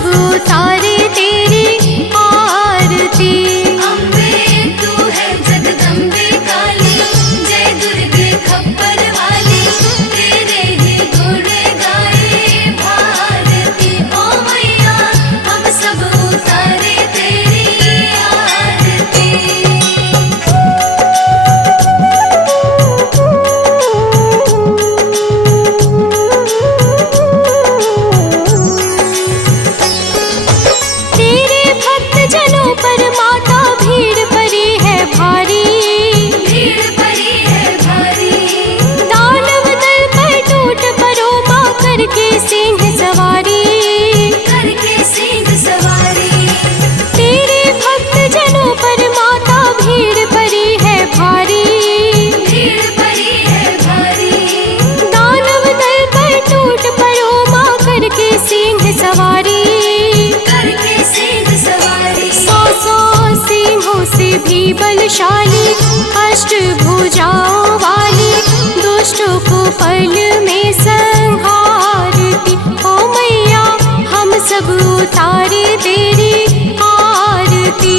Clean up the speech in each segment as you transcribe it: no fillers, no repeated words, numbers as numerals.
सब उतारे तेरी आरती। अम्बे तू है जगदम्बे काली, जय दुर्गे खप्पर वाली, तेरे ही गुण गाए भारती। ओ मैया हम सब उतारे तेरी आरती। तेरे भक्त जनों पर माता भीड़ पड़ी है भारी, भीड़ पड़ी है भारी। दानव दल पर टूट पड़ो माँ करके सिंह सवारी, करके सिंह सवारी। तेरे भक्त जनों पर माता भीड़ पड़ी है भारी, भीड़ पड़ी है भारी। दानव दल पर टूट पड़ो माँ करके सिंह सवारी। करके सिंह सवारी। सौ सौ सिंहों से भी बलशाली, अष्टभुजाओं वाली, दुष्टों को पल में संहारती। ओ मैया हम सब उतारे तेरी आरती।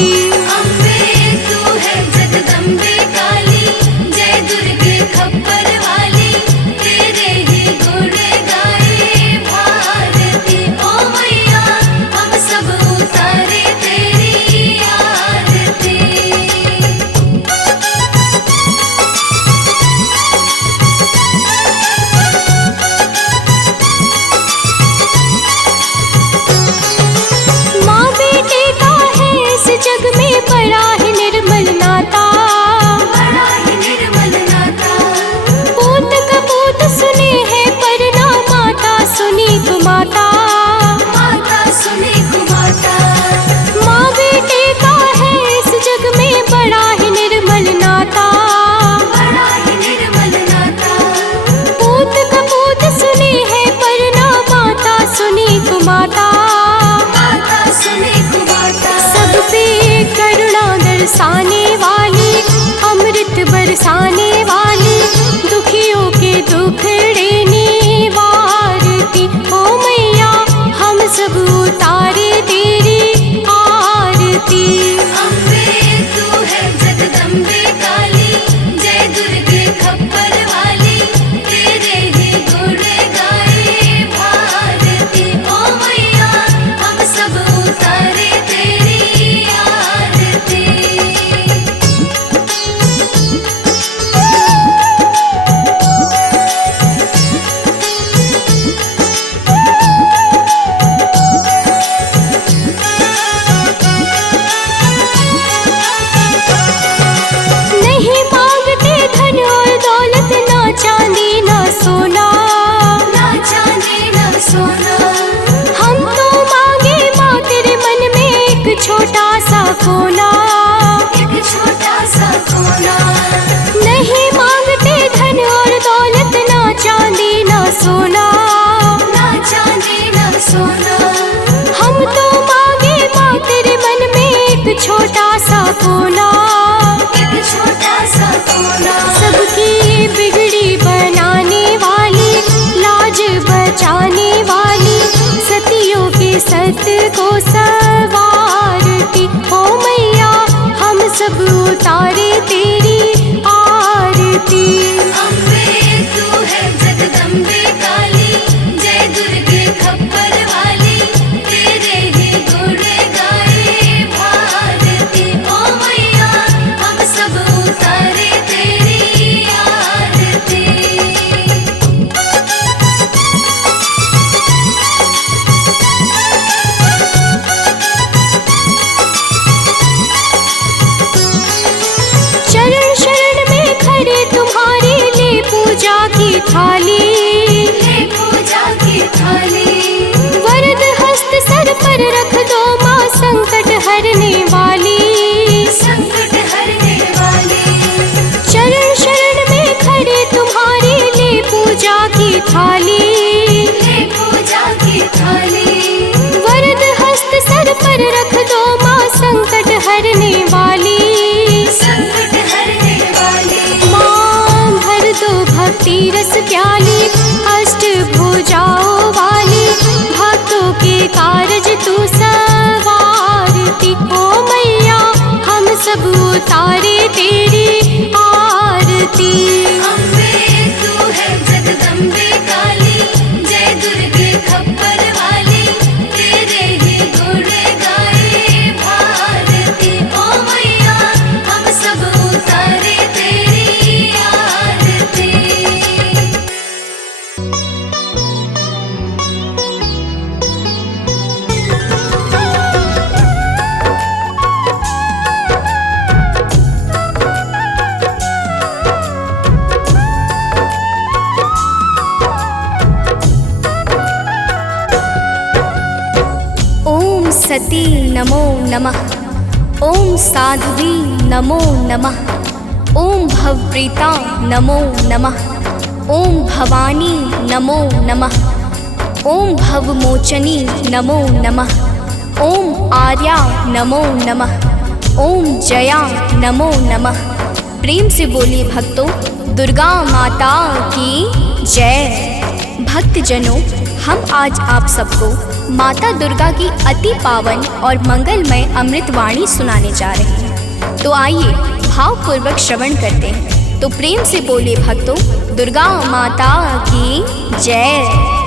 अम्बे तू है जगदम्बे काली, जय दुर्गे खप्पर वाली, तेरे ही गुण गाए भारती। ओ मैया हम सब उतारे तेरी आरती। माँ बेटे का है इस जग में बड़ा ही निर्मल नाता, बड़ा ही निर्मल नाता। पूत कपूत सुने हैं पर ना माता सुनी कुमाता। माता सुने कुमाता। माँ बेटे का है इस जग में बड़ा ही निर्मल नाता, बड़ा ही निर्मल नाता। पूत कपूत सुने हैं पर ना माता सुनी कुमाता। माता सुने कुमाता। सब पे करुणा दर्शाने वाली, अमृत बरसाने वाली, दुखियों के दुखड़े निवारती। ओ मैया हम सब उतारे तेरी आरती। अम्बे तू है जगदम्बे काली, जय दुर्गे खप्पर वाली, तेरे ही गुण गाए भारती। ओ मैया हम सब उतारे तेरी आरती। नहीं मांगते धन और दौलत, ना चांदी ना सोना, ना चांदी ना सोना। हम तो मांगे माँ तेरे मन में एक छोटा सा कोना। एक छोटा सा कोना। नहीं मांगते धन और दौलत, ना चांदी ना सोना, ना चांदी ना सोना। हम तो मांगे माँ तेरे मन में एक छोटा सा कोना। एक छोटा सा कोना। सबकी बिगड़ी बनाने वाली, लाज बचाने वाली, सतियों के सत को सवारती। ओ मैया हम सब उतारे तेरी आरती। अम्बे तू है जगदम्बे काली, जय दुर्गे खप्पर वाली, तेरे ही गुण गाए भारती। ओ मैया हम सब उतारे तेरी आरती। शरण शरण में खड़े तुम्हारी, ले पूजा की थाली, ले पूजा की थाली। वरद हस्त सर पर रख दो माँ संकट हरने वाली। संकट हरने वाली। शरण शरण में खड़े तुम्हारी, ले पूजा की थाली, ले पूजा की थाली। वरद हस्त सर पर रख दो माँ संकट हरने वाली। संकट हरने वाली। माँ भर दो भक्ति रस प्याली, अष्टभुजाओं वाली, भक्तों के कारज तू उतारे तेरी आरती। अम्बे तू है जगदम्बे काली, जय दुर्गे खप्पर वाली, तेरे ही गुण गाए भारती। ओ मैया हम सब उतारे तेरी आरती। ओम सती नमो नमः, ओम साध्वी नमो नमः, ओम भवप्रीता नमो नमः, ओम भवानी नमो नमः, ओम भवमोचनी नमो नमः, ओम आर्या नमो नमः, ओम जया नमो नमः। प्रेम से बोलिए भक्तों, दुर्गा माता की जय। भक्तजनों, हम आज आप सबको माता दुर्गा की अति पावन और मंगलमय अमृतवाणी सुनाने जा रहे हैं। तो आइए भावपूर्वक श्रवण करते हैं। तो प्रेम से बोले भक्तों, दुर्गा माता की जय।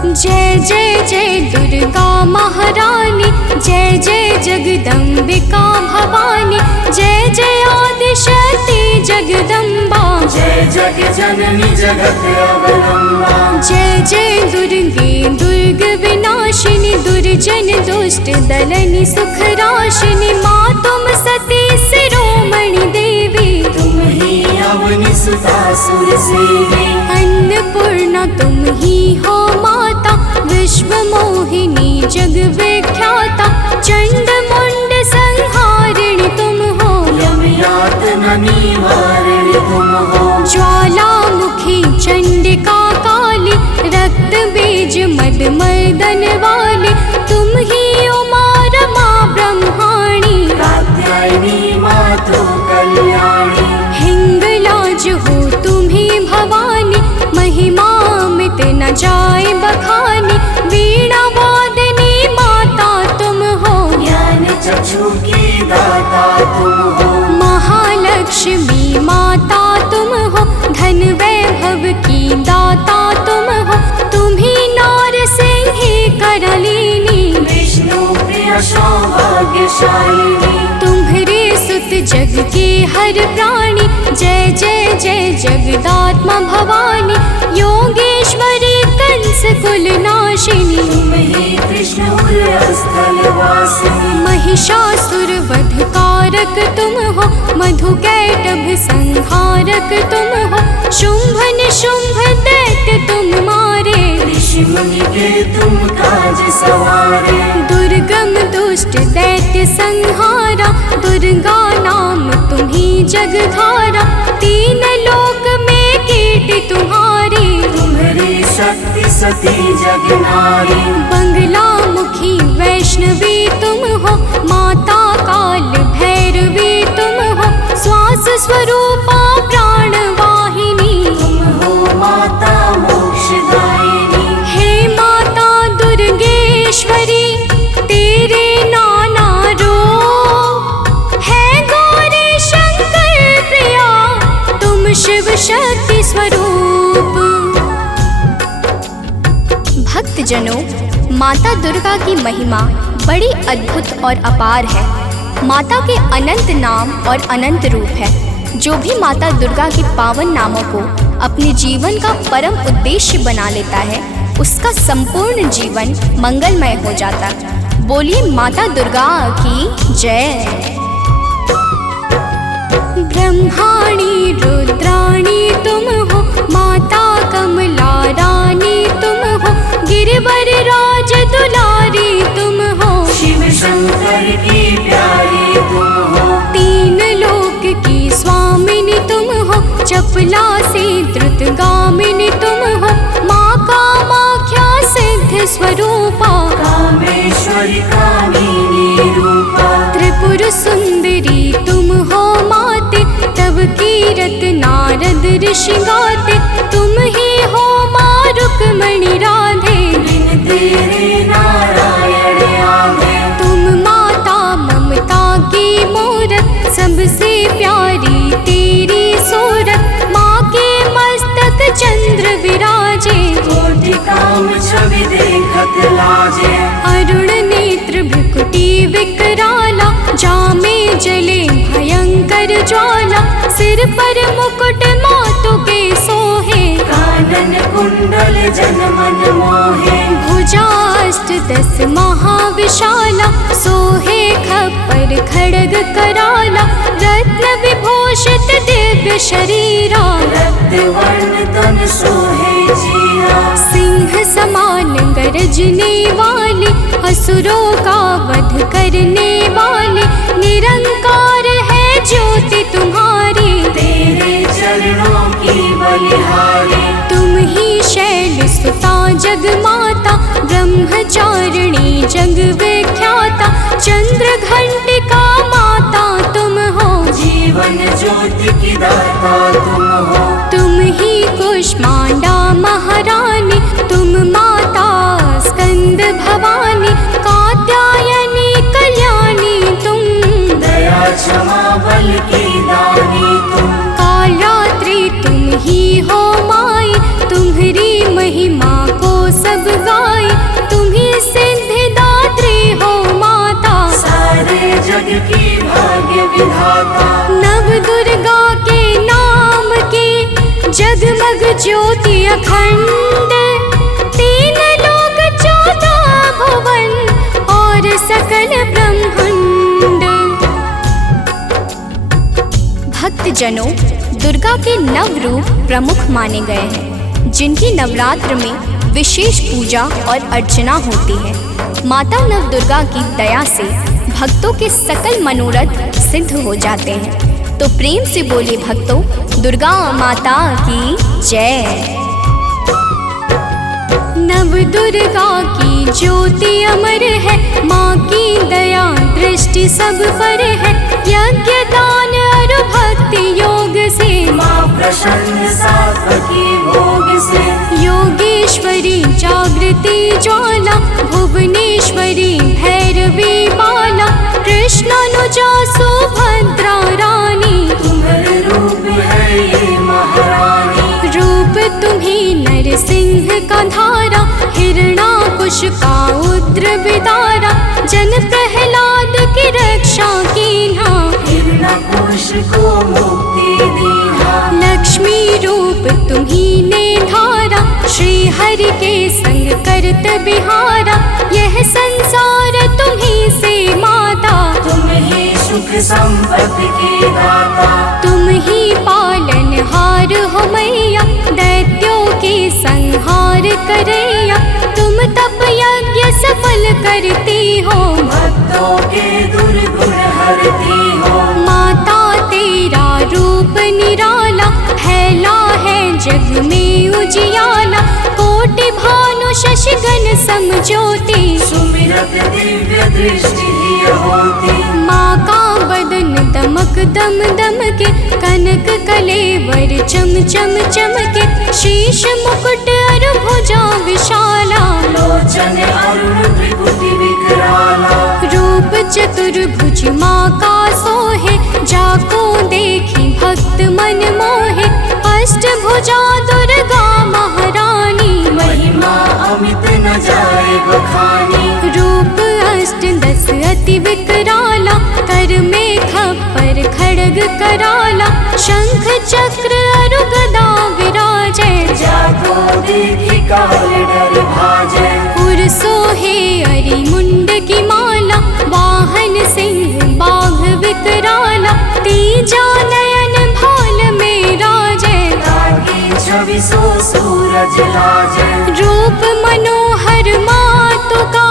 जय जय जय दुर्गा महारानी, जय जय जगदम्बिका भवानी, जय जय आदिशक्ति जगदम्बा, जय जग जननी जगत अवलंबा। जय जय दुर्गे दुर्ग विनाशिनी, दुर्जन दुष्ट दलनी सुख राशिनी, माँ तुम सती शिरोमणि देवी, तुम ही अवनि सुता सुर सेवी। अन्नपूर्णा तुम ही हो माता, विश्व मोहिनी जग विख्याता, चंड मुंड संहारिणी तुम हो, यम यातना निवारिणी तुम हो। ज्वालामुखी चंडिका काली, रक्त बीज मद मर्दन वाली, तुम ही उमा रमा ब्रह्माणी, कात्यायनी मातु कल्याणी। हिंगलाज हो तुम ही भवानी, महिमा मिट न जाए बखानी, वीणा वादनी माता तुम हो, ज्ञान चक्षु की दाता तुम हो। महालक्ष्मी माता तुम हो, धन वैभव की दाता तुम हो, तुम ही नार सिंही करलिनी, विष्णु प्रिय सौभाग्यशालिनी। तुम्हारे सुत जग के हर प्राणी, जय जय जय जगदात्मा भवानी, योगेश्वरी कंस कुल नाशिनी, तुम ही कृष्ण स्थल वासिनी। महिषासुर वध कारक तुम हो, मधु कैटभ संहारक तुम हो, शुंभ निशुंभ दैत्य तुम मारे, ऋषि मुनि के तुम काज सवारे। दुर्गम दुष्ट दैत्य संहारा, दुर्गा नाम तुम्ही जगधारा, तीन लोक में कीर्ति तुम्हारी, तुम्हारी शक्ति सती जगनारी। बंगला मुखी वैष्णवी तुम हो, माता काल भैरवी तुम हो, श्वास स्वरूपा प्राण वाहिनी, तुम हो माता मोक्षदायिनी। हे माता दुर्गेश्वरी, तेरे नाना रूप है गौरी शंकर प्रिया, तुम शिव शक्ति स्वरूप। भक्तजनों, माता दुर्गा की महिमा बड़ी अद्भुत और अपार है। माता के अनंत नाम और अनंत रूप है। जो भी माता दुर्गा के पावन नामों को अपने जीवन का परम उद्देश्य बना लेता है, उसका संपूर्ण जीवन मंगलमय हो जाता। बोलिए माता दुर्गा की जय। ब्रह्माणी रुद्राणी तुम हो, माता कमला रानी तुम हो, गिरिवर राज दुलारी तुम हो, शिव शंकर की प्यारी तुम हो। तीन लोक की स्वामिनी तुम हो, चपला से द्रुतगामिनी तुम हो, माँ कामाख्या सिद्ध स्वरूपा, कामेश्वरी कामिनी रूपा। त्रिपुर सुंदरी तुम हो माते, तब कीरत नारद ऋषि गाते, तुम ही हो माँ रुक्मणी राधे, बिन तेरे नारायण आगे। तुम माता ममता की मूरत, कुंडल जन मन मोहे। भुजाष्ट 10 महाविशाला सोहे खप्पर खड्ग कराला। रत्न विभूषित दिव्य शरीरा रक्तवर्ण तन सोहे जीरा। सिंह समान गरजने वाले असुरों का वध करने वाले। निरंकार है ज्योति तुम्हारी तेरे चरणों की बलिहारी। तुम ही शैल सुता जग माता ब्रह्मचारिणी जग विख्याता। चंद्र घंटिका माता तुम हो जीवन ज्योति की दाता तुम हो। तुम ही कुष्मांडा महारानी तुम माता स्कंद भवानी। कात्यायनी कल्याणी तुम दया क्षमा बल की दानी तुम। कालरात्रि तुम ही हो माई तुम्हारी महिमा को सब गाए। तुम ही सिद्धिदात्री हो माता सारे जग की भाग्य विधाता। नव दुर्गा के नाम की जगमग ज्योति अखंड। 3 लोक 14 भुवन और सकल ब्रह्मांड। भक्तजनों, दुर्गा के 9 रूप प्रमुख माने गए हैं जिनकी नवरात्र में विशेष पूजा और अर्चना होती है। माता नव दुर्गा की दया से भक्तों के सकल मनोरथ सिद्ध हो जाते हैं। तो प्रेम से बोले भक्तों, दुर्गा माता की जय। नव दुर्गा की ज्योति अमर है माँ की दया दृष्टि सब पर है। यज्ञ दान और भक्ति योग से माँ प्रसन्न सात्वकी भोग से। योगेश्वरी जागृति ज्वाला भुवनेश्वरी भैरवी माला। कृष्णानुजा सुभद्रा रानी तुम्हारे रूप है ये महारानी। रूप तुम्ही नरसिंह का धारा हिरणाकुश का उद्र विदारा। जन प्रहलाद की रक्षा कीन्हा हिरण्यकुश को मुक्ति दीन्हा। लक्ष्मी रूप तुम्ही ने धारा श्री हरि के संग करत बिहारा। यह संसार तुम्ही से माता तुम ही सुख संपत्ति की दाता। तुम ही पालनहार हो मैया दैत्यों के संहार करैया। तुम तप यज्ञ सफल करती हो भक्तों के दुर्गुण हरती हो। माता तेरा रूप निराला फैला है जग में उजियाला। कोटि भानु शशिगण समज्योति सुमिरत दिव्य दृष्टि ही होती। माँ का बदन दमक दम दम के कनक कलेवर चम चम चमके। शीश मुकुट और भुजा विशाला लोचन अरुण त्रिपुटी विकराला। रूप चतुर्भुज माँ का सोहे जाको देखी भक्त मन मोहे। अष्टभुजा दुर्गा महारानी महिमा अमित न जाए बखानी। रूप 8-10 अति विकराला कर में खप्पर खड्ग कराला। शंख चक्र और गदा विराजे जाको देखी काल डर भाजे। उर सोहे अरि मुंड की माला वाहन सिंह बाघ विकराला। तीजा नयन भाल में राजे ताकि 24 सूरज लाजे। रूप मनोहर मातु का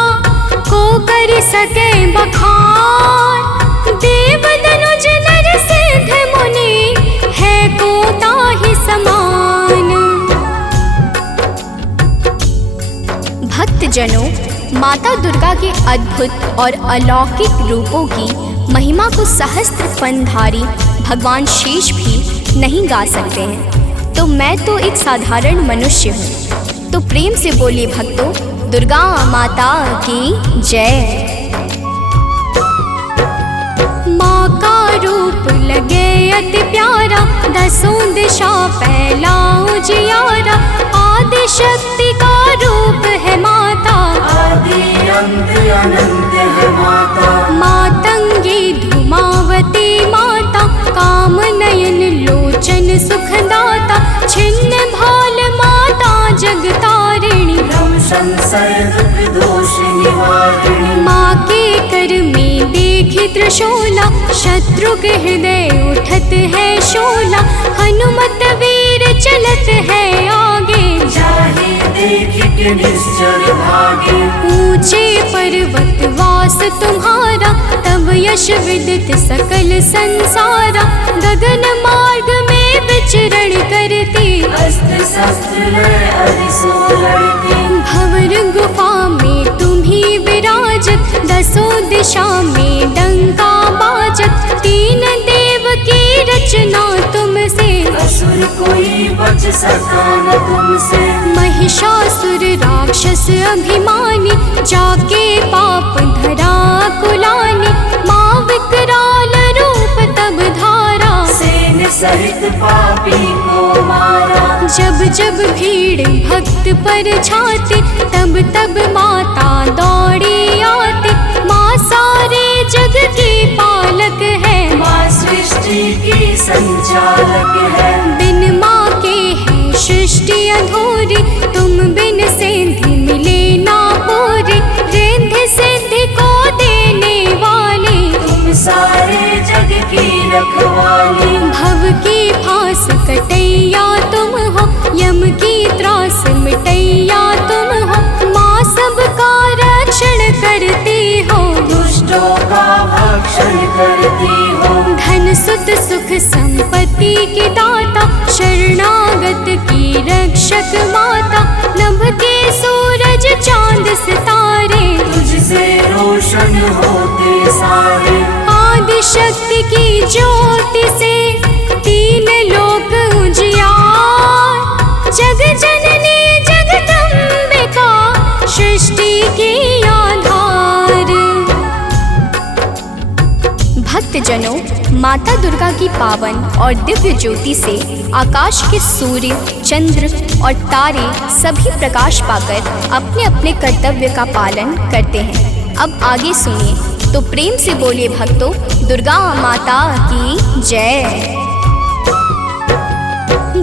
को कर सके बखान। देव दनुज नर सिद्ध मुनि है को ताहि समान। भक्तजनों, माता दुर्गा के अद्भुत और अलौकिक रूपों की महिमा को सहस्त्र फनधारी भगवान शेष भी नहीं गा सकते हैं। तो मैं तो एक साधारण मनुष्य हूँ। तो प्रेम से बोलिए भक्तों, दुर्गा माता की जय। माँ का रूप लगे अति प्यारा 10 दिशा फैला उजियारा। आदि शक्ति का रूप है माता आदि अंत अनंत है माता। मातंगी धूमावती माता काम नयन लोचन सुखदाता। छिन्न भाल माता त्रिशूला, शत्रु के हृदय उठत है शोला। हनुमत वीर चलत है आगे, जाहि देख के निश्चर भागे। ऊंचे पर्वत वास तुम्हारा, तब यश विदित सकल संसारा। गगन मार्ग में विचरण करती, अस्त्र शस्त्र लय अरिसो लड़ती। भंवर गुफा में तुम्ही विराजत, दसों दिशा में डंका बाजत। तीन देव की रचना तुमसे, असुर कोई बच सका न तुमसे। महिषासुर राक्षस अभिमानी, जाके पाप धरा कुलानी। माँ विकराल रूप तब धारा, सेन सहित पापी को मारा। जब जब भीड़ भक्त पर छाती, तब तब माता दौड़ी आती। माँ सारे जग की पालक है, माँ सृष्टि की संचालक है। बिन माँ के है सृष्टि अधूरी, तुम बिन सिद्धि मिले ना पूरी। रिद्धि सिद्धि को देने वाली, तुम सारे जग की रखवाली। भव की फांस कटैया तुम हो, यम की त्रास मिटैया तुम हो। माँ सबका रक्षण करती हो, दुष्टों का भक्षण करती हो। धन सुत सुख संपत्ति की दाता, शरणागत की रक्षक माता। नभ के सूरज चांद सितारे, तुझसे रोशन होते सारे। आदि शक्ति की ज्योति से तीन लोक उजियार। जग जननी जगदम्बिका, सृष्टि की आधार। भक्तजनों, माता दुर्गा की पावन और दिव्य ज्योति से आकाश के सूर्य, चंद्र और तारे सभी प्रकाश पाकर अपने अपने कर्तव्य का पालन करते हैं। अब आगे सुनिए, तो प्रेम से बोलिए भक्तों, दुर्गा माता की जय।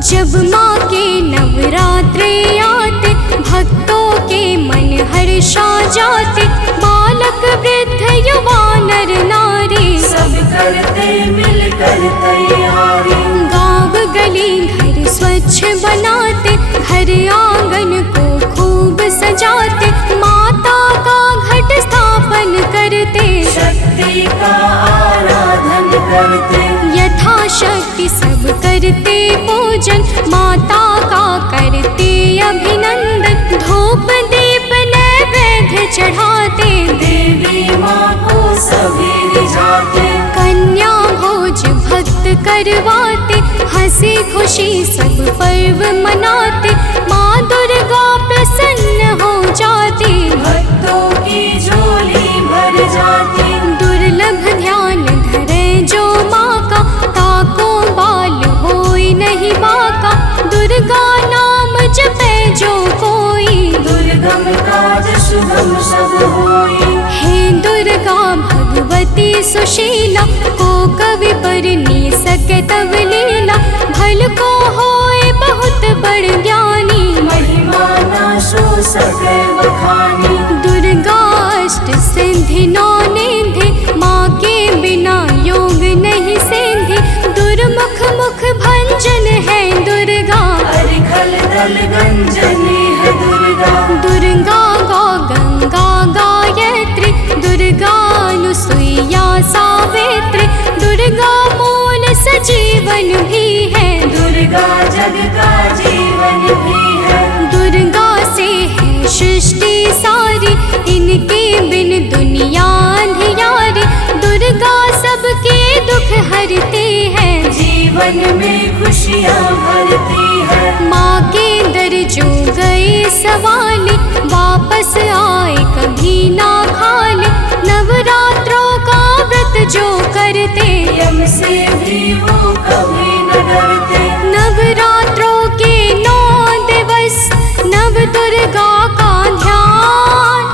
जब माँ के नवरात्रे आते, भक्तों के मन हर्षा जाते। बालक वृद्ध युवा नर नारी, सब करते मिलकर तैयारी। गाँव गली घर स्वच्छ बनाते, घर आंगन को खूब सजाते। माता का घट स्थापन करते, शक्ति का आराधन करते। यथाशक्ति सब करते पूजन, माता का करते अभिनंदन। धूप दीप नैवेद्य चढ़ाते, देवी माँ को सभी रिझाते। कन्या भोज भक्त करवाते, हंसी खुशी सब पर्व मनाते। माँ दुर्गा प्रसन्न हो जाती, भक्तों की झोली भर जाती। दुर्लभ ध्यान धरे जो माँ का, ताको बाल होई नहीं बाका। दुर्गा नाम जपे जो कोई, दुर्गम काज शुभम सब होई। हे दुर्गा भगवती सुशीला, को कवि पर नी सके तब लीला। भल को होए बहुत बड़ ज्ञानी, महिमा न सो सके बखानी। दुर्गा अष्ट सिद्धि नौ निधि, माँ के बिना योग नहीं सिद्धि। दुर्मुख मुख भंजन है दुर्गा, अरिखल दल गंजनी है दुर्गा। दुर्गा गौ गंगा गायत्री, दुर्गा अनुसुईया सावित्री। दुर्गा मूल सजीवन भी है, दुर्गा जग का जीवन भी है। दुर्गा से है सृष्टि सारी, इनके बिन दुनिया अंधियारी। दुर्गा सबके दुख हरती है, जीवन में खुशियाँ भरती है। माँ के दर जो गए सवाली, वापस आए कभी ना खाली। नवरात्रों का व्रत जो करते, यम से भी वो कभी न डरते। नवरात्रों के 9 दिवस, नव दुर्गा का ध्यान।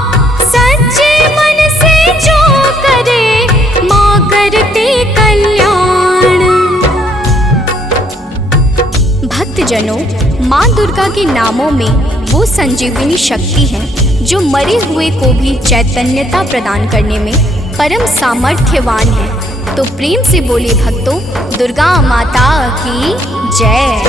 सच्चे मन से जो करे, माँ करते कल्याण। भक्तजनों, माँ दुर्गा के नामों में वो संजीवनी शक्ति है, जो मरे हुए को भी चैतन्यता प्रदान करने में परम सामर्थ्यवान है। तो प्रेम से बोले भक्तों, दुर्गा माता की जय।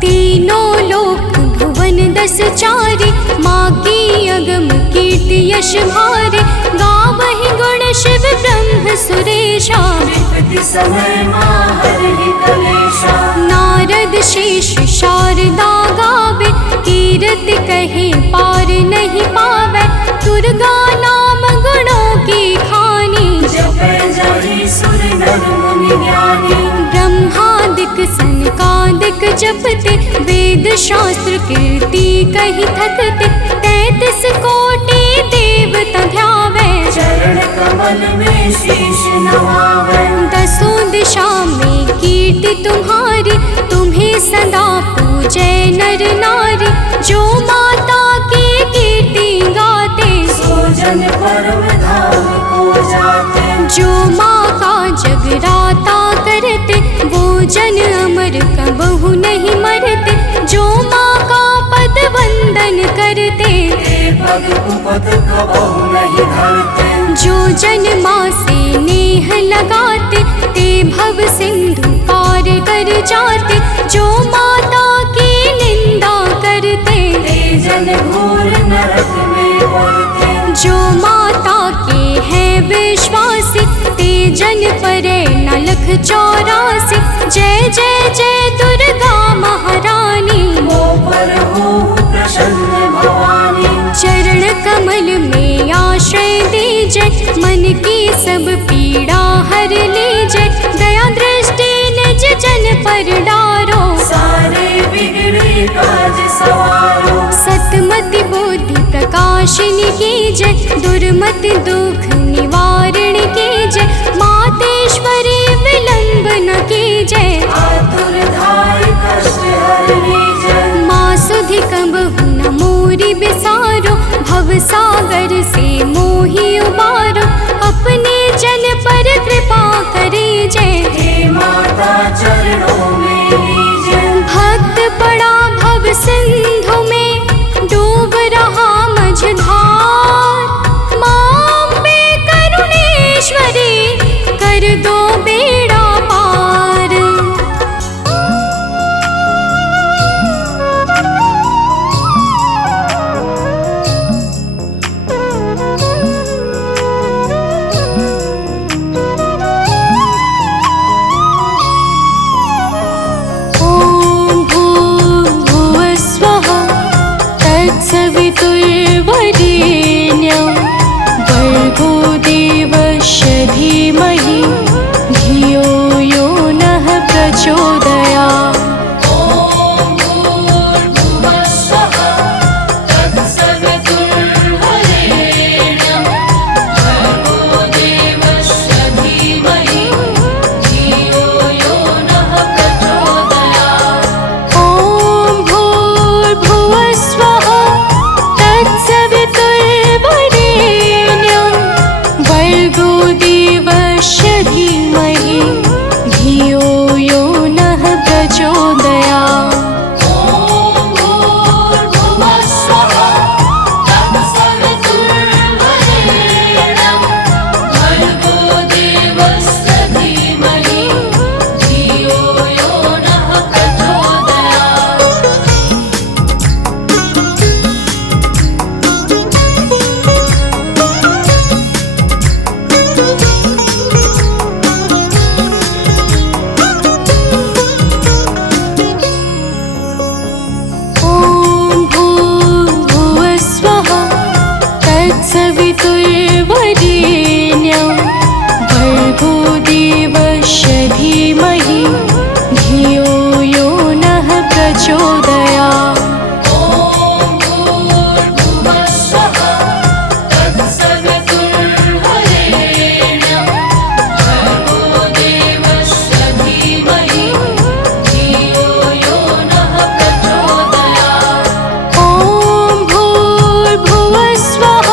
तीनों लोक भुवन दस चारे, माँ की अगम कीर्ति यश भारे। गावहि गुण शिव ब्रह्म सुरेशा, विपत्ति समय माँ हरहि कलेशा। नारद शेष शारदा गावे, कीर्ति कहे पार नहीं पावे। दुर्गा नाम गुणों की खानी, जपै जाहि सुर नर मुनि ज्ञानी। ब्रह्मादिक सनकादिक जपते, वेद शास्त्र कीर्ति कही थकते। 33 कोटि देवता ध्यावे, चरण कमल में शीश नवावे। दसों दिशा में कीर्ति तुम्हारी, तुम्हें सदा पूजे नर नारी। जो माता की कीर्ति गाते, सो जन परम धाम को जाते। जो माँ का जगराता करते, वो जन अमर कबहु नहीं मरते। जो माँ का पद वंदन करते, ते पग कुपथ कबहु नहीं धरते। जो जन माँ से नेह लगाते, ते भव सिंधु पार कर जाते। जो माता की निंदा करते, ते जन घोर नरक में पड़ते। जो माता के हैं विश्वासी, ते जन परे न लख 84। जय जय जय दुर्गा महारानी, मो पर हो प्रसन्न भवानी। चरण कमल में आश्रय दीजै, मन की सब पीड़ा हर लीजै। दया दृष्टि निज जन पर डारो, सारे बिगड़े काज सवारो। सतमति बुद्धि प्रकाशिनी कीजै, दुर्मति दुख निवारण कीजै। मातेश्वरी विलंब न कीजै, आतुर धाय कष्ट हरनी जय। माँ सुधि कबहु न मोरी बिसारो, भव सागर से मोहि उबारो। अपने जन पर कृपा करी जय, हे माता चरणों में लीजै। भक्त पड़ा भव सिंधु में, डूब रहा मझधार। माँ अम्बे करुणेश्वरी, कर दो बेड़ा पार। ॐ भूर्भुवः स्वः, तत्सवितुर्वरेण्यं। भर्गो देवस्य धीमहि, धियो यो नः प्रचोदयात्। ॐ भूर्भुवः स्वः, तत्सवितुर्वरेण्यं। भर्गो देवस्य धीमहि, धियो यो नः प्रचोदयात्। ॐ भूर्भुवः स्वः, तत्सवितुर्वरेण्यं। भर्गो देवस्य धीमहि, धियो यो नः प्रचोदयात्। ॐ भूर्भुवः स्वः,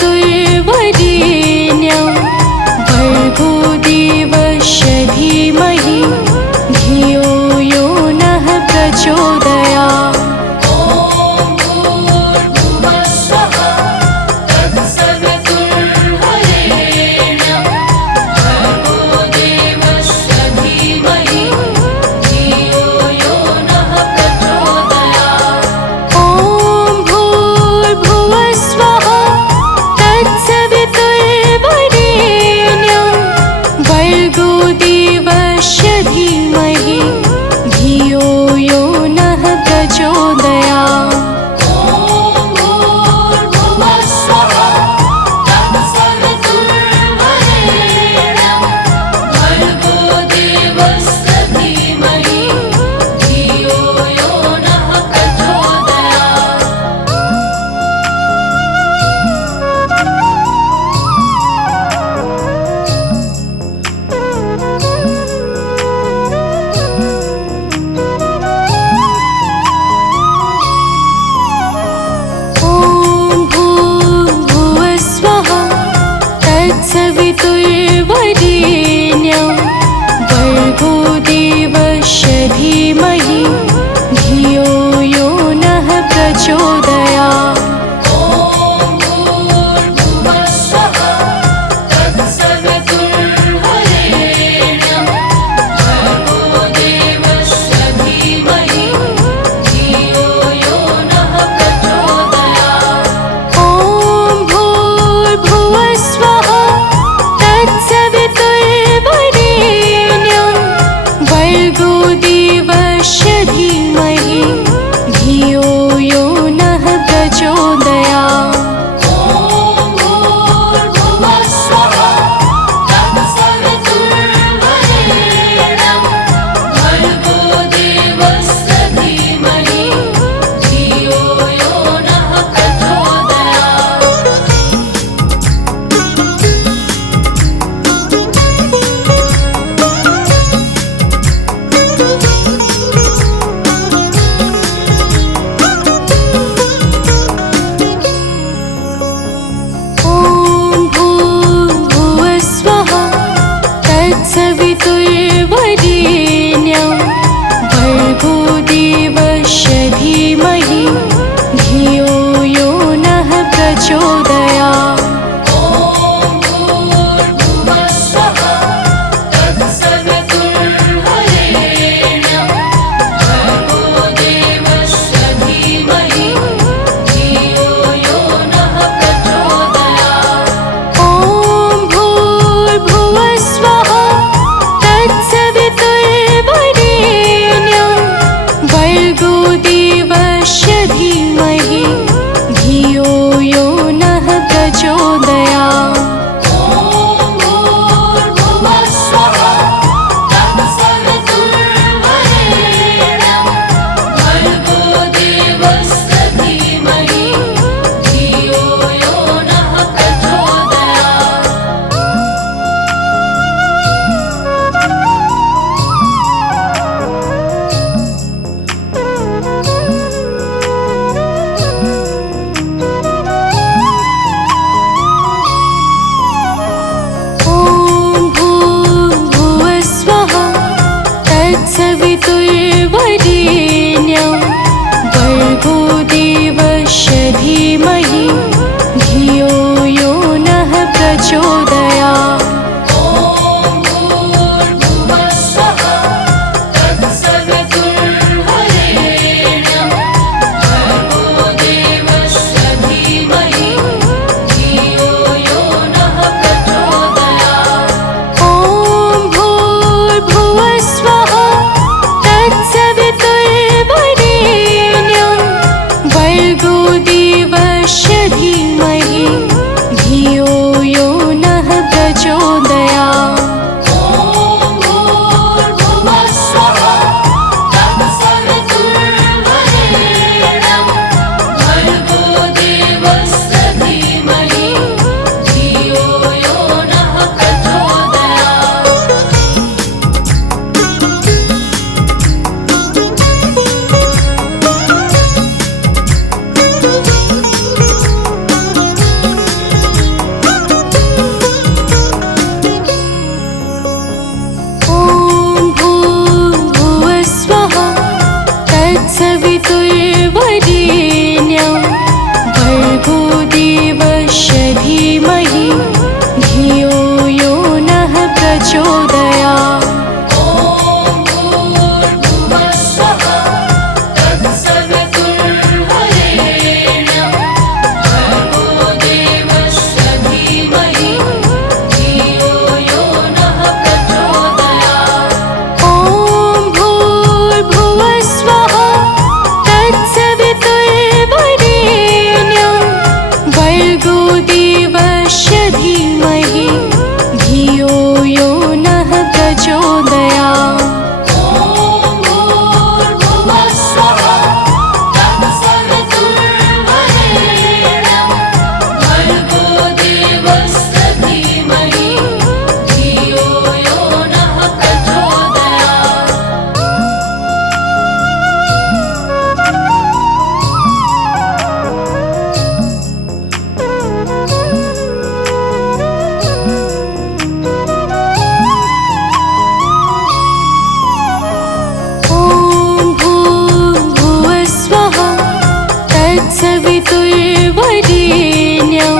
तत्सवितुर्वरेण्यं भर्गो देवस्य धीमहि धियो यो नः प्रचोदयात्। देवस्य धीमहि धियो यो नः तत्सवितुर्वरेण्यं भर्गो देवस्य धीमहि धियो यो नः प्रचोदयात्। तत्सवितुर्वरेण्यं भर्गो देवस्य धीमहि धियो यो नः प्रचोदयात्। तत्सवितुर्वरेण्यं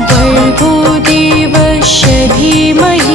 भर्गो देवस्य धीमहि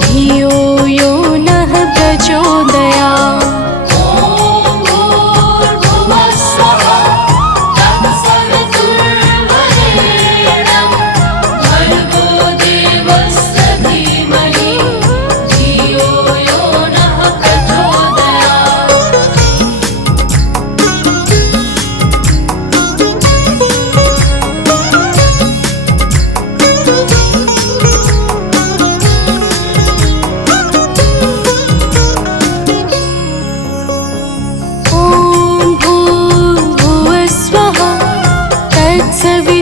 धियो यो नः प्रचोदयात्। ॐ भूर्भुवः स्वः तत्सवितुर्वरेण्यं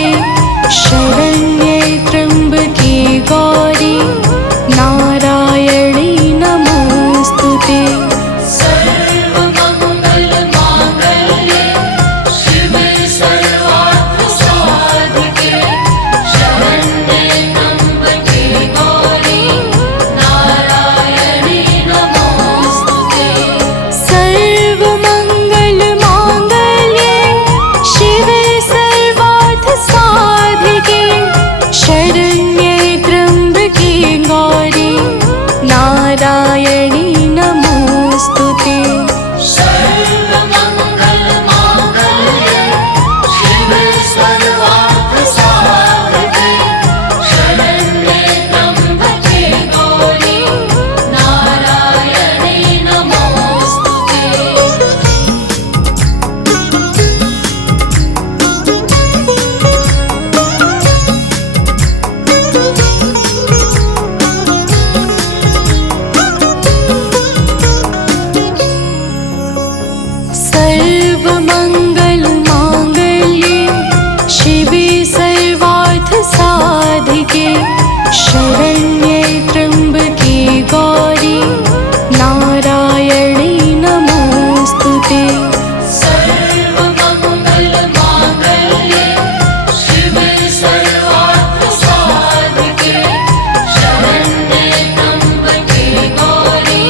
साधिके शरण्ये त्र्यम्बके गौरी नारायणी नमोस्तुते। सर्वमङ्गलमाङ्गल्ये शिवे सर्वार्थसाधिके शरण्ये त्र्यम्बके गौरी नारायणी नमोस्तुते। सर्वमङ्गलमाङ्गल्ये शिवे सर्वार्थसाधिके शरण्ये त्र्यम्बके गौरी नारायणी नमोस्तुते। सर्वमङ्गलमाङ्गल्ये शिवे सर्वार्थसाधिके शरण्ये त्र्यम्बके गौरी नारायणी नमोस्तुते। सर्वमङ्गलमाङ्गल्ये शिवे सर्वार्थसाधिके शरण्ये त्र्यम्बके गौरी नारायणी नमोस्तुते। सर्वमङ्गलमाङ्गल्ये शिवे सर्वार्थसाधिके शरण्ये त्र्यम्बके गौरी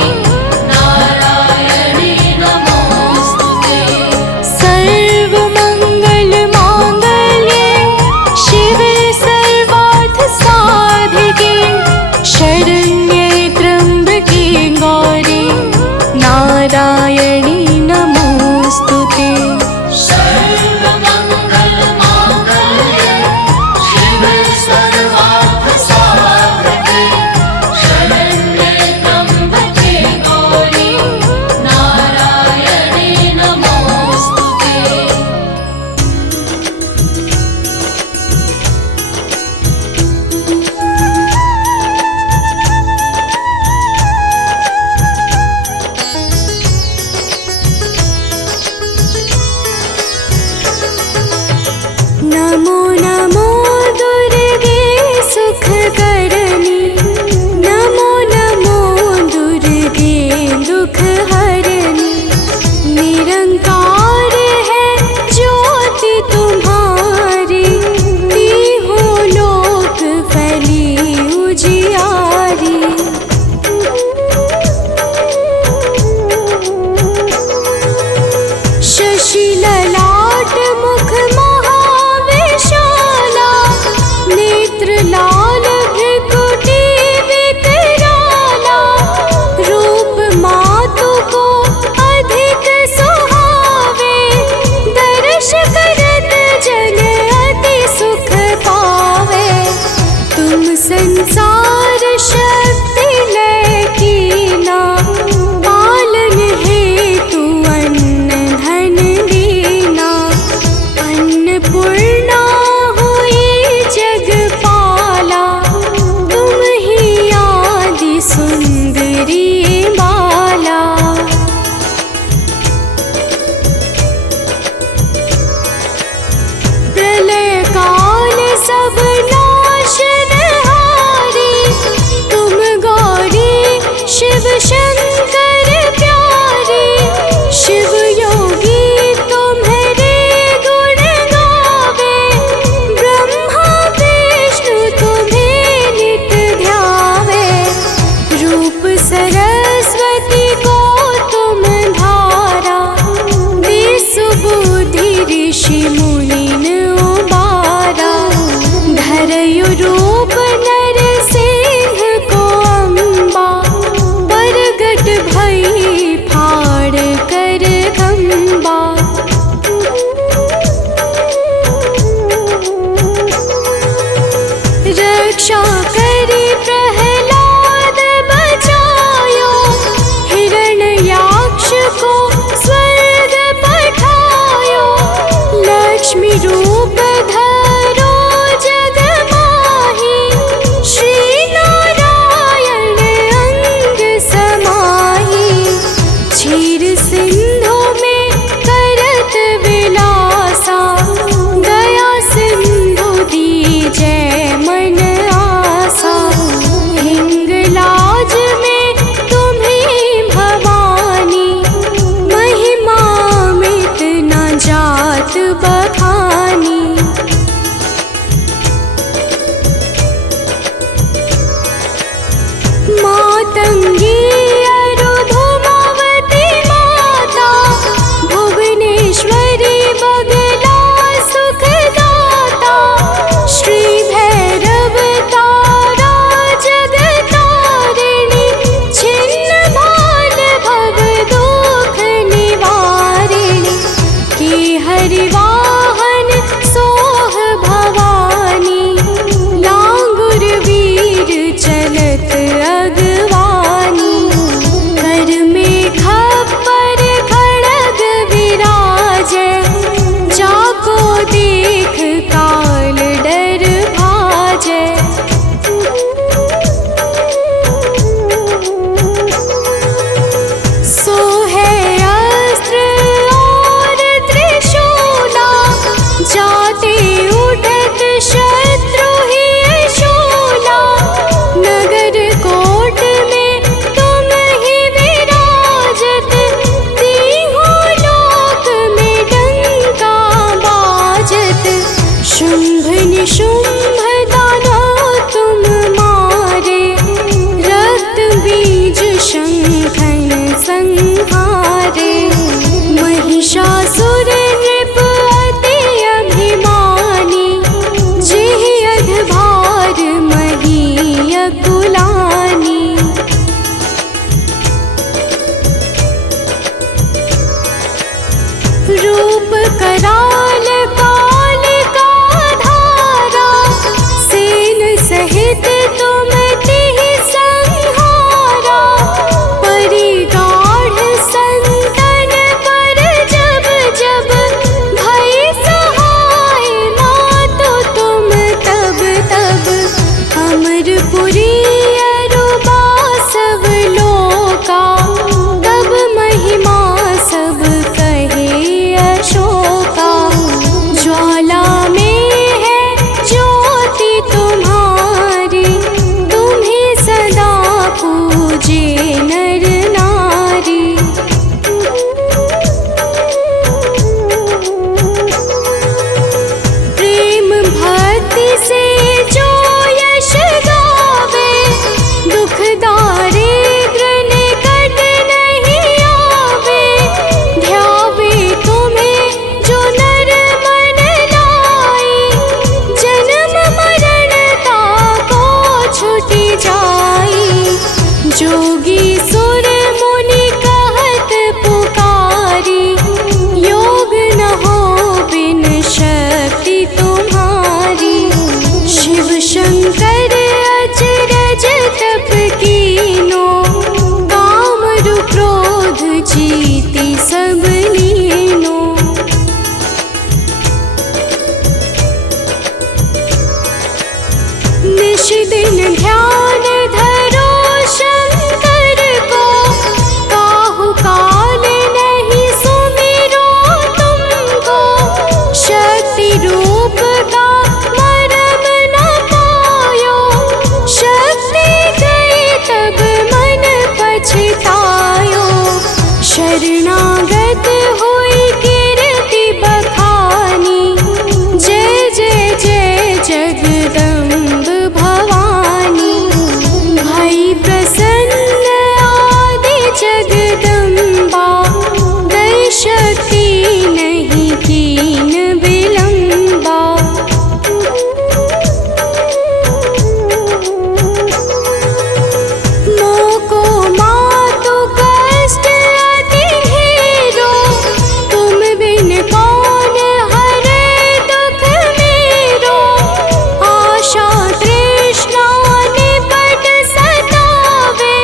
नारायणी नमोस्तुते। सर्वमङ्गलमाङ्गल्ये शिवे सर्वार्थसाधिके निशुंभ दानव तुम मारे, रक्त बीज शंखन संहारे। महिषासुर नृप अति अभिमानी, जिहि अधभार महीय कुलानी। रूप कराल काल का धारा, सेन सहित तुम तिहि संहारा। परिगाढ़ संतन पर जब जब, भई सहाय मातु तुम तब तब। अमरपुरी अरुबा सब लोका, तब महिमा सब कहे अशोका। ज्वाला में है ज्योति तुम्हारी, तुम्हें सदा पूजे नर नारी। प्रेम भक्ति से जो यश गावे, दुख दारिद्र निकट नहीं आवे। ध्यावे तुम्हें जो नर मन लाई, जन्म मरण ताको छुटि जाई। जोगी सुर मुनि कहत पुकारी, योग न हो बिन शक्ति तुम्हारी। शिव शंकर अचरज तप कीनो, काम रूप क्रोध जीति सब लीनो। निश दिन ध्यान धरो शंकर को, काहू काल नहीं सुमिरो तुमको। शक्ति रूप का मरम न पायो, शक्ति गई तब मन पछतायो। शरणागत हुई कीर्ति बखानी, जय जय जय जगदम्ब भवानी। भई प्रसन्न आदि जगदम्बा, दई शक्ति नहीं कीन विलंबा। मोको मातु कष्ट अति ढेरो, तुम बिन कौन हरे दुख मेरो। आशा तृष्णा निपट सतावे,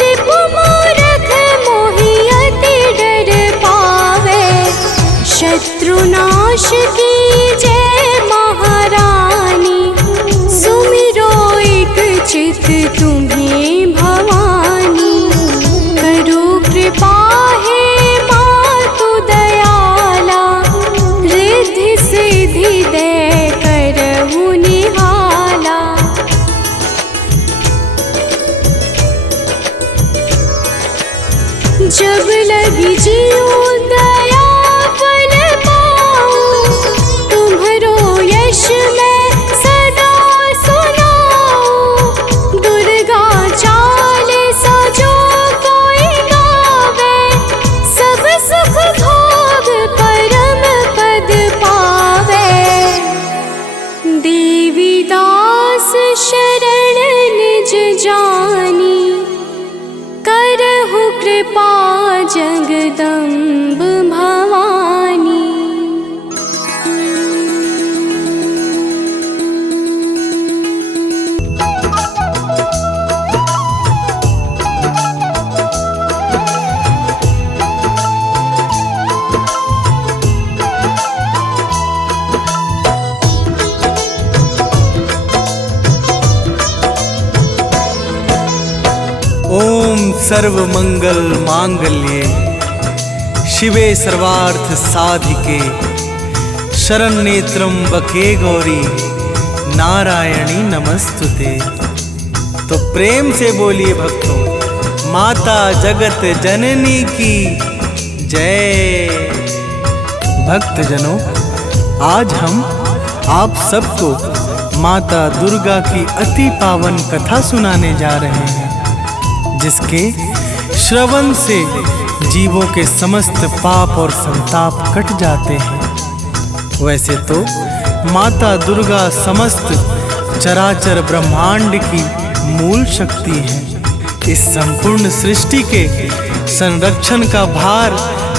रिपु मूरख मोहि अति डर पावे। शत्रुनाश की जय महारानी, सुमिरो एक चित तुम्हें भवानी। करो कृपा हे मातु दयाला, रिद्धि सिद्धि दे करहु निहाला। जब लगी जीव दया फल पाऊं, तुम्हरो यश मैं सदा सुनाऊं। दुर्गा चाल सजो कोई गावे, सब सुख भोग परम पद पावे। देवी दास शरण निज जानी, करहु कृपा जगदम्ब भवानी। ओम सर्वमंगल मांगल्ये शिवे सर्वार्थ साधिके शरण्ये त्र्यंबके गौरी नारायणी नमस्तुते। तो प्रेम से बोलिए भक्तों, माता जगत जननी की जय। भक्तजनों, आज हम आप सबको माता दुर्गा की अति पावन कथा सुनाने जा रहे हैं, जिसके श्रवण से जीवों के समस्त पाप और संताप कट जाते हैं। वैसे तो माता दुर्गा समस्त चराचर ब्रह्मांड की मूल शक्ति है। इस संपूर्ण सृष्टि के संरक्षण का भार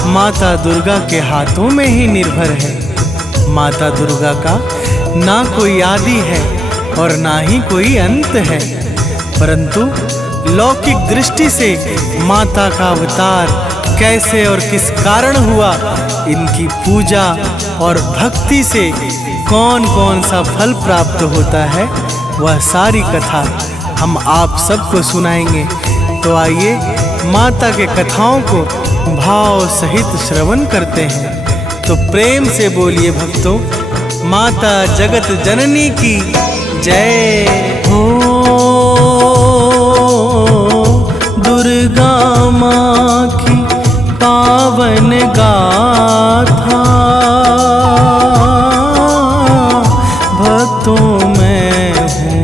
माता दुर्गा के हाथों में ही निर्भर है। माता दुर्गा का ना कोई आदि है और ना ही कोई अंत है, परंतु लौकिक दृष्टि से माता का अवतार कैसे और किस कारण हुआ, इनकी पूजा और भक्ति से कौन कौन सा फल प्राप्त होता है, वह सारी कथा हम आप सबको सुनाएंगे। तो आइए माता के कथाओं को भाव सहित श्रवण करते हैं। तो प्रेम से बोलिए भक्तों, माता जगत जननी की जय हो। दुर्गा माँ की पावन गाथा भक्तों में हूँ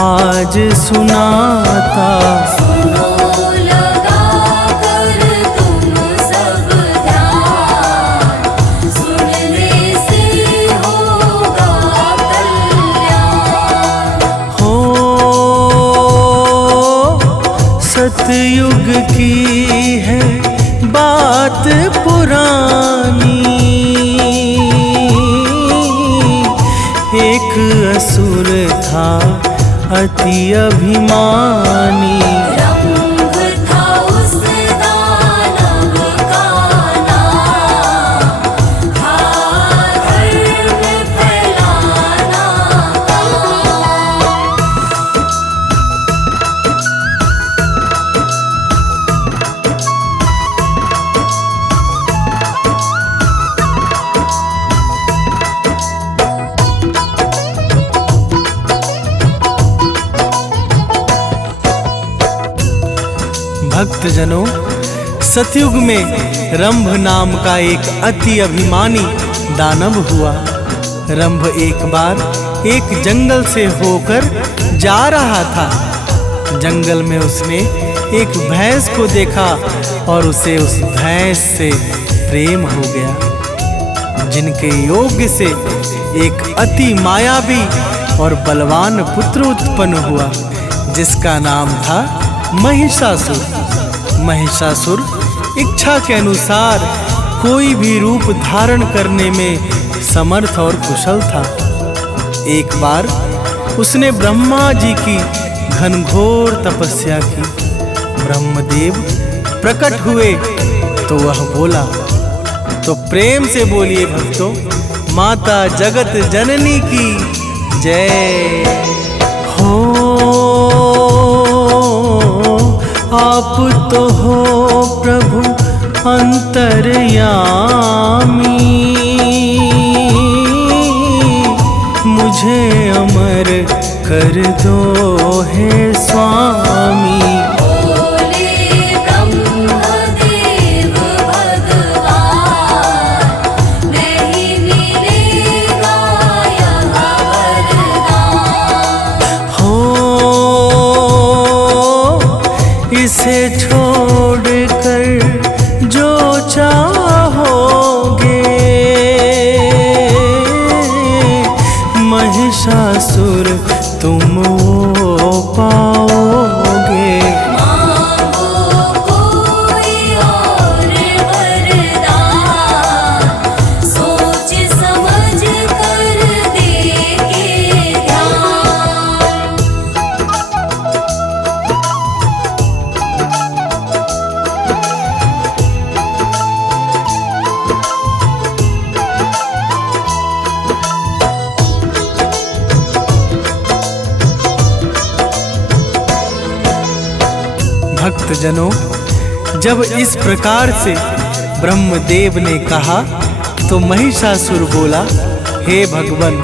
आज सुनाता। सतयुग की है बात पुरानी, एक असुर था अति अभिमानी। भक्तजनों, सतयुग में रंभ नाम का एक अति अभिमानी दानव हुआ। रंभ एक बार एक जंगल से होकर जा रहा था। जंगल में उसने एक भैंस को देखा और उसे उस भैंस से प्रेम हो गया, जिनके योग्य से एक अति मायावी और बलवान पुत्र उत्पन्न हुआ, जिसका नाम था महिषासुर। महिषासुर इच्छा के अनुसार कोई भी रूप धारण करने में समर्थ और कुशल था। एक बार उसने ब्रह्मा जी की घनघोर तपस्या की। ब्रह्मदेव प्रकट हुए तो वह बोला। तो प्रेम से बोलिए भक्तों, माता जगत जननी की जय हो। आप तो हो प्रभु अंतर्यामी, मुझे अमर कर दो हे स्वामी। इसे छोड़कर जो चाहोगे, महिषासुर तुम वो पाओगे। भक्तजनों, जब इस प्रकार से ब्रह्मदेव ने कहा तो महिषासुर बोला, हे भगवान,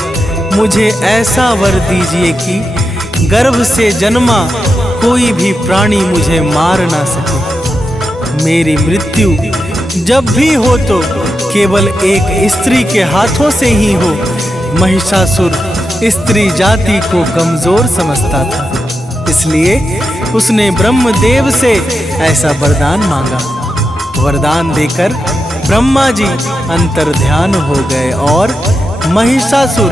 मुझे ऐसा वर दीजिए कि गर्भ से जन्मा कोई भी प्राणी मुझे मार ना सके। मेरी मृत्यु जब भी हो तो केवल एक स्त्री के हाथों से ही हो, महिषासुर स्त्री जाति को कमजोर समझता था, इसलिए उसने ब्रह्मदेव से ऐसा वरदान मांगा। वरदान देकर ब्रह्मा जी अंतर्ध्यान हो गए और महिषासुर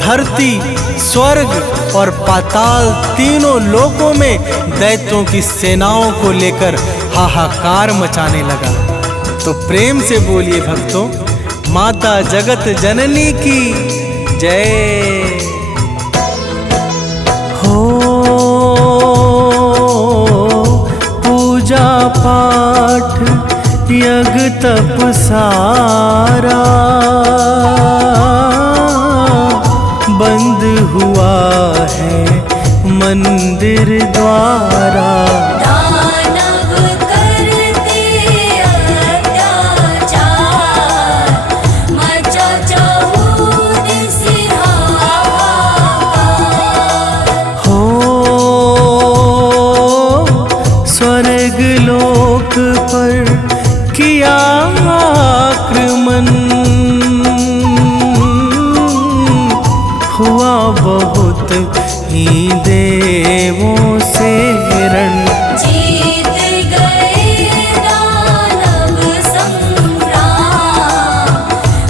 धरती, स्वर्ग और पाताल तीनों लोकों में दैत्यों की सेनाओं को लेकर हाहाकार मचाने लगा। तो प्रेम से बोलिए भक्तों, माता जगत जननी की जय हो। पूजा पाठ यज्ञ तप सारा बंद हुआ है मंदिर द्वारा। दानव करते अत्याचार, मचा चहुदिस हाहाकार। हो स्वर्ग लोक पर किया आक्रमण, हुआ बहुत ही देवों से रण। जीत गए दानव संग्राम,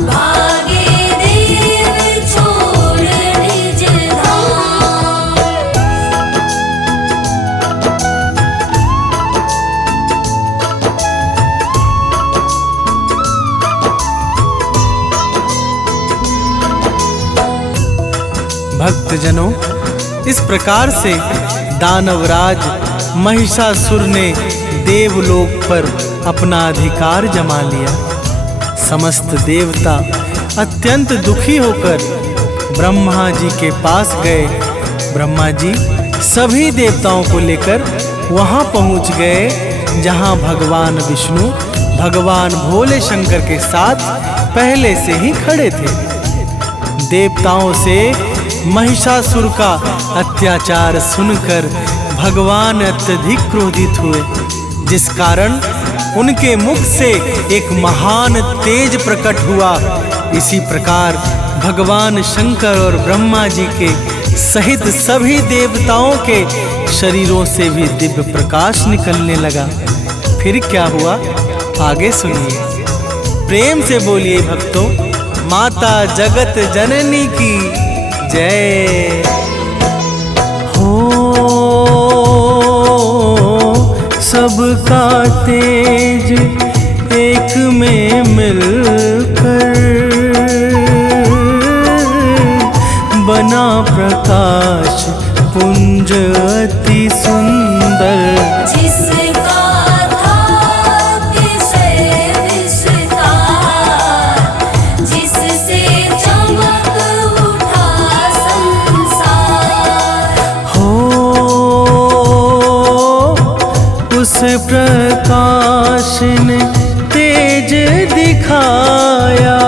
भागे देव छोड़ निज धाम। भक्तजनों, इस प्रकार से दानवराज महिषासुर ने देवलोक पर अपना अधिकार जमा लिया। समस्त देवता अत्यंत दुखी होकर ब्रह्मा जी के पास गए। ब्रह्मा जी सभी देवताओं को लेकर वहां पहुंच गए जहां भगवान विष्णु भगवान भोले शंकर के साथ पहले से ही खड़े थे। देवताओं से महिषासुर का अत्याचार सुनकर भगवान अत्यधिक क्रोधित हुए, जिस कारण उनके मुख से एक महान तेज प्रकट हुआ। इसी प्रकार भगवान शंकर और ब्रह्मा जी के सहित सभी देवताओं के शरीरों से भी दिव्य प्रकाश निकलने लगा। फिर क्या हुआ, आगे सुनिए। प्रेम से बोलिए भक्तों, माता जगत जननी की जय हो। सबका तेज एक में मिलकर बना प्रकाश पुंज अति सुंदर। जिसका था अतिशय विस्तार, जिससे चमक उठा संसार। हो उस प्रकाश ने तेज दिखाया,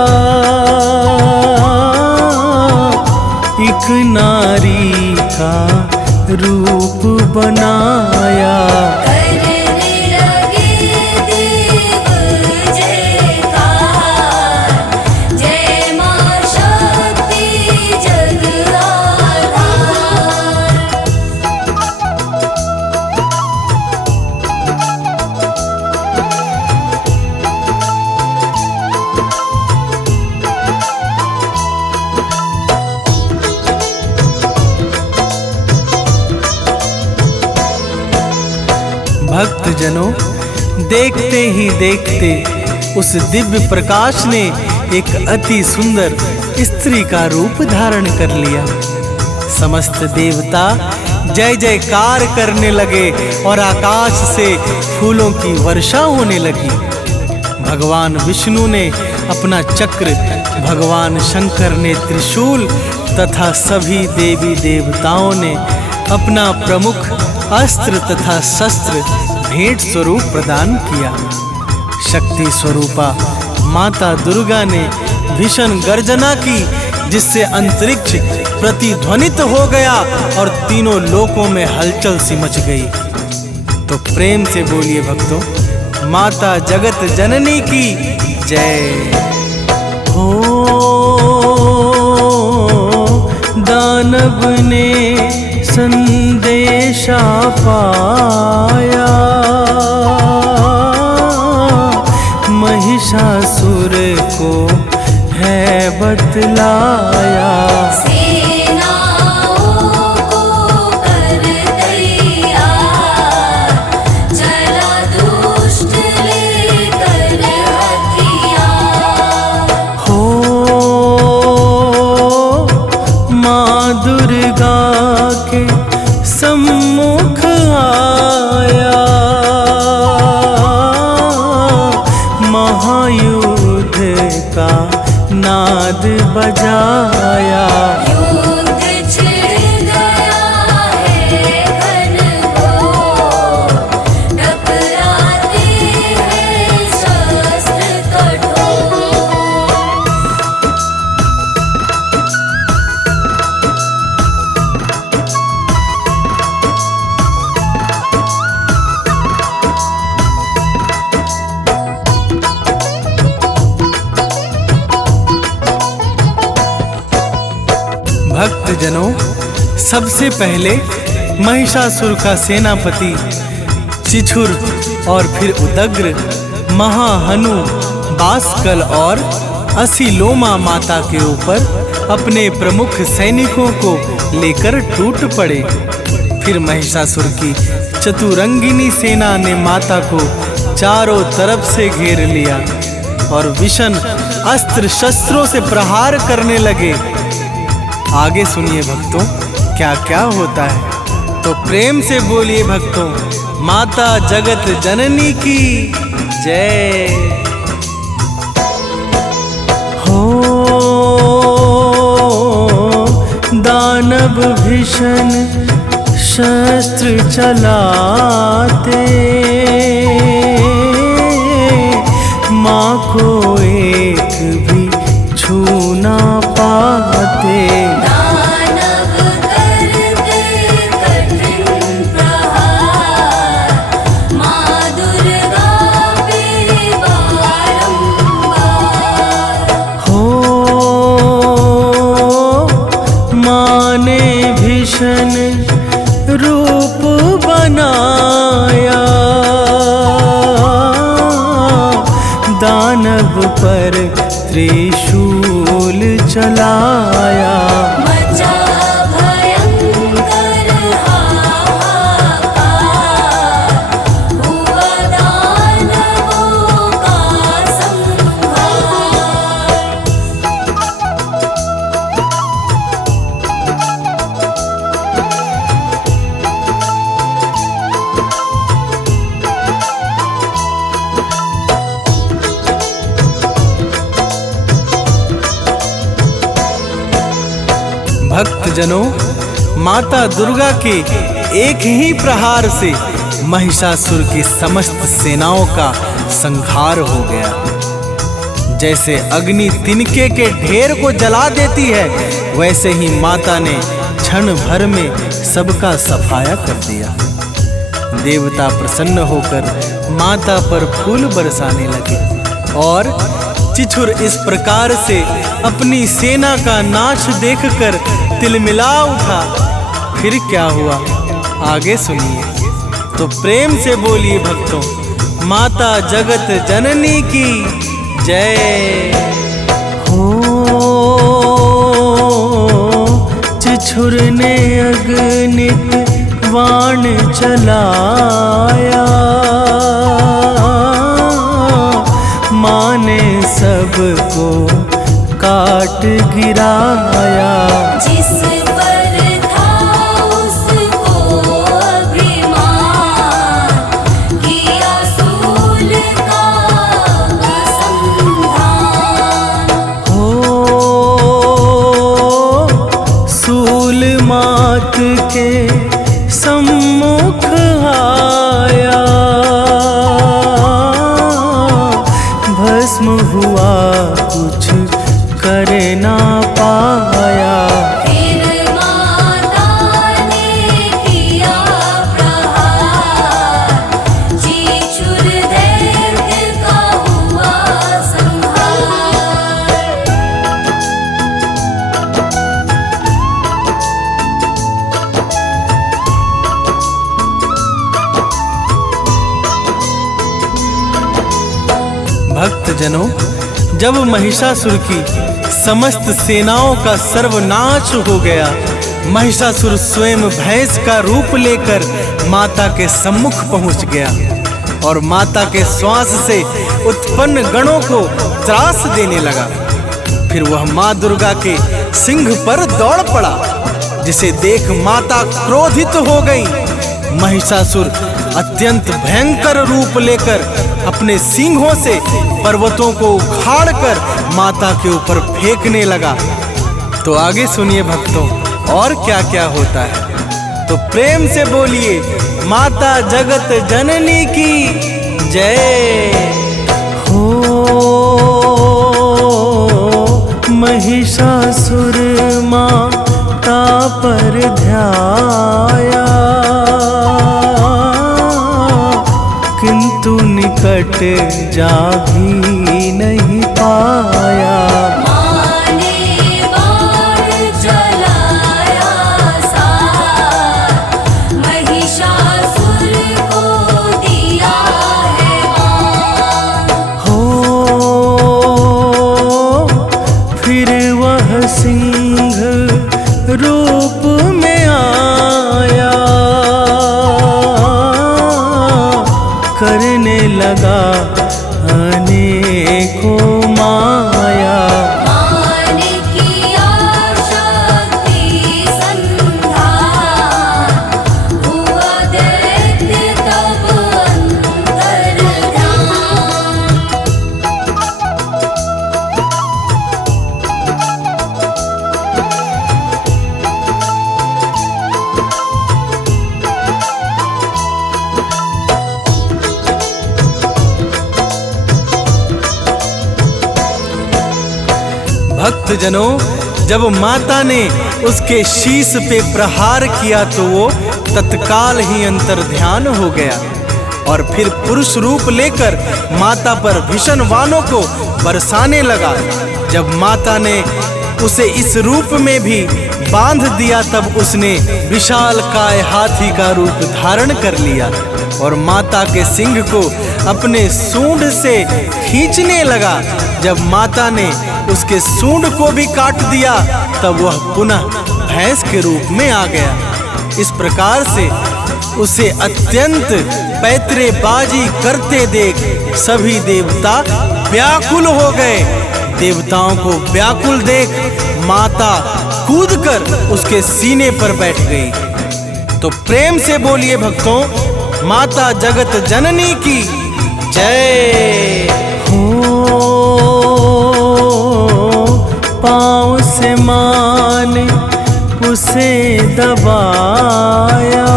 एक नारी का रूप बनाया। करने लगे देव जयकार, जय मां शक्ति जग आधार। भक्तजनों, देखते ही देखते उस दिव्य प्रकाश ने एक अति सुंदर स्त्री का रूप धारण कर लिया। समस्त देवता जय जयकार करने लगे और आकाश से फूलों की वर्षा होने लगी। भगवान विष्णु ने अपना चक्र, भगवान शंकर ने त्रिशूल तथा सभी देवी देवताओं ने अपना प्रमुख अस्त्र तथा शस्त्र भेंट स्वरूप प्रदान किया। शक्ति स्वरूपा माता दुर्गा ने भीषण गर्जना की, जिससे अंतरिक्ष प्रतिध्वनित हो गया और तीनों लोकों में हलचल सी मच गई। तो प्रेम से बोलिए भक्तों, माता जगत जननी की जय हो। दानव ने संदेशा पाया, महिषासुर को है बतलाया। सेनाओं को कर तैयार, चला दुष्ट लेकर हथियार। हो माँ दुर्गा के सम्मुख आया, महायुद्ध का नाद बजाया। युद्ध छिड़ गया है घनघोर, टकराते हैं शस्त्र कठोर। भक्तजनों, सबसे पहले महिषासुर का सेनापति चिछुर और फिर उदग्र, महाहनु, बास्कल और असीलोमा माता के ऊपर अपने प्रमुख सैनिकों को लेकर टूट पड़े। फिर महिषासुर की चतुरंगिनी सेना ने माता को चारों तरफ से घेर लिया और विषण अस्त्र शस्त्रों से प्रहार करने लगे। आगे सुनिए भक्तों, क्या क्या होता है, तो प्रेम से बोलिए भक्तों, माता जगत जननी की जय हो। दानव भीषण शस्त्र चलाते, माँ को एक भी छू ना पाते। दानव करते कठिन प्रहार, माँ दुर्गा पे बारंबार। हो माँ ने भीषण रूप बनाया, दानव पर त्रिशूल चलाया। मचा भयंकर हाहाकार, हुआ दानवों का संहार। भक्तजनों, माता दुर्गा के एक ही प्रहार से महिषासुर की समस्त सेनाओं का संहार हो गया। जैसे अग्नि तिनके के ढेर को जला देती है, वैसे ही माता ने क्षण भर में सबका सफाया कर दिया। देवता प्रसन्न होकर माता पर फूल बरसाने लगे और चिछुर इस प्रकार से अपनी सेना का नाश देखकर तिलमिला उठा। फिर क्या हुआ, आगे सुनिए, तो प्रेम से बोलिए भक्तों, माता जगत जननी की जय हो। चिछुर ने अग्नित बाण चलाया, माँ ने सबको काट गिराया। जिस पर था उसको अभिमान, किया सूल का संधान। हो सूल मात के सम्मुख आया, भस्म हुआ कुछ कर ना पाया। फिर माता ने किया प्रहार, चिछुर दैत्य का हुआ संहार। भक्तजनों, जब महिषासुर की समस्त सेनाओं का सर्वनाश हो गया, महिषासुर स्वयं भैंस का रूप लेकर माता के सम्मुख पहुंच गया और माता के श्वास से उत्पन्न गणों को त्रास देने लगा। फिर वह माँ दुर्गा के सिंह पर दौड़ पड़ा, जिसे देख माता क्रोधित हो गई। महिषासुर अत्यंत भयंकर रूप लेकर अपने सींगों से पर्वतों को उखाड़कर माता के ऊपर फेंकने लगा। तो आगे सुनिए भक्तों, और क्या क्या होता है। तो प्रेम से बोलिए माता जगत जननी की जय हो। महिषासुर माता पर ध्याया, किंतु निकट जा भी नहीं पाया। माने बाण चलाया सार, महिषासुर को दिया है मान। हो फिर वह सिंह रूप में आया, करने लगा अनेकों माया। मान किया शक्ति संधार, हुआ दैत्य तब अंतर्धान। भक्तजनों, जब माता ने उसके शीश पे प्रहार किया तो वो तत्काल ही अंतर्ध्यान हो गया और फिर पुरुष रूप लेकर माता पर भीषण वाणों को बरसाने लगा। जब माता ने उसे इस रूप में भी बांध दिया, तब उसने विशाल काय हाथी का रूप धारण कर लिया और माता के सिंग को अपने सूंड से खींचने लगा। जब माता ने उसके सूंड को भी काट दिया, तब वह पुनः भैंस के रूप में आ गया। इस प्रकार से उसे अत्यंत पैतरेबाजी करते देख सभी देवता व्याकुल हो गए। देवताओं को व्याकुल देख माता कूदकर उसके सीने पर बैठ गई। तो प्रेम से बोलिए भक्तों, माता जगत जननी की जय हो। पाँव से मान उसे दबाया,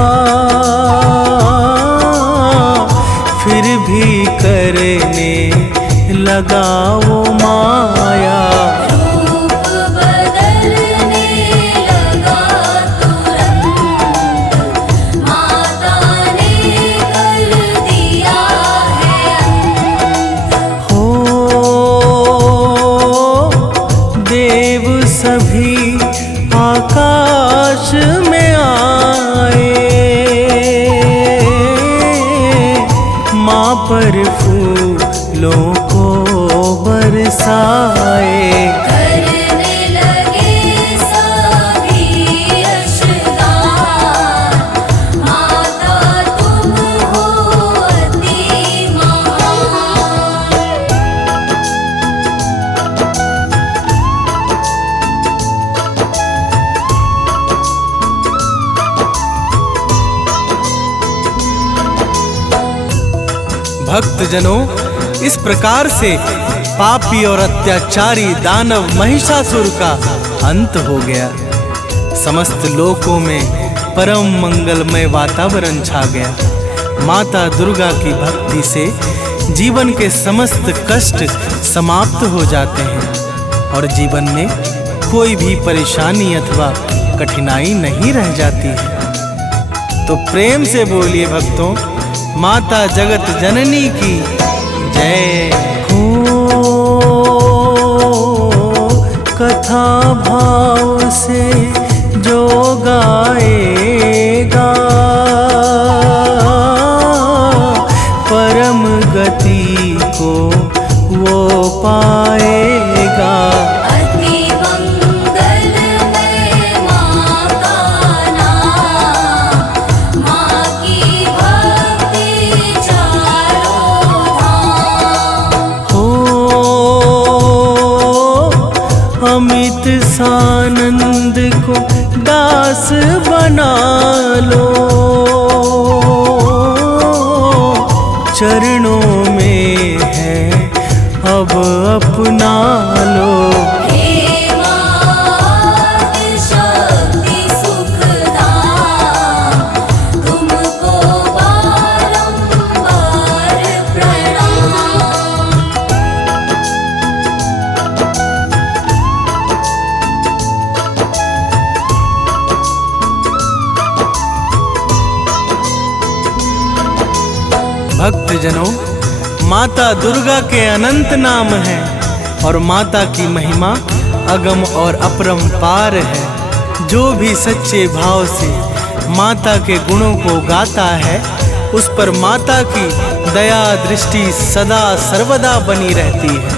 फिर भी करने लगा वो माया। रूप बदलने लगा तुरंत, माता ने कर दिया है अंत। हो देव सभी आकाश में आए, माँ पर फूलों को बरसाए। करने लगे सभी अश्गार, माता तुम हो अति महान। भक्तजनों, इस प्रकार से पापी और अत्याचारी दानव महिषासुर का अंत हो गया। समस्त लोकों में परम मंगलमय वातावरण छा गया। माता दुर्गा की भक्ति से जीवन के समस्त कष्ट समाप्त हो जाते हैं और जीवन में कोई भी परेशानी अथवा कठिनाई नहीं रह जाती है। तो प्रेम से बोलिए भक्तों, माता जगत जननी की जय हो। कथा भाव से जो गाएगा, परम गति को वो दास बना लो, चरणों में है अब अपना लो। हे मात शक्ति सुखदाम, तुमको बारंबार प्रणाम। भक्तजनों, माता दुर्गा के अनंत नाम हैं और माता की महिमा अगम और अपरंपार है। जो भी सच्चे भाव से माता के गुणों को गाता है, उस पर माता की दया दृष्टि सदा सर्वदा बनी रहती है।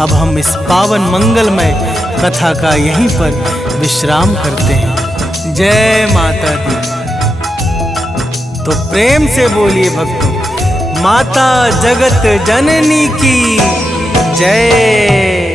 अब हम इस पावन मंगलमय कथा का यहीं पर विश्राम करते हैं। जय माता दी। तो प्रेम से बोलिए भक्तों, माता जगत जननी की जय।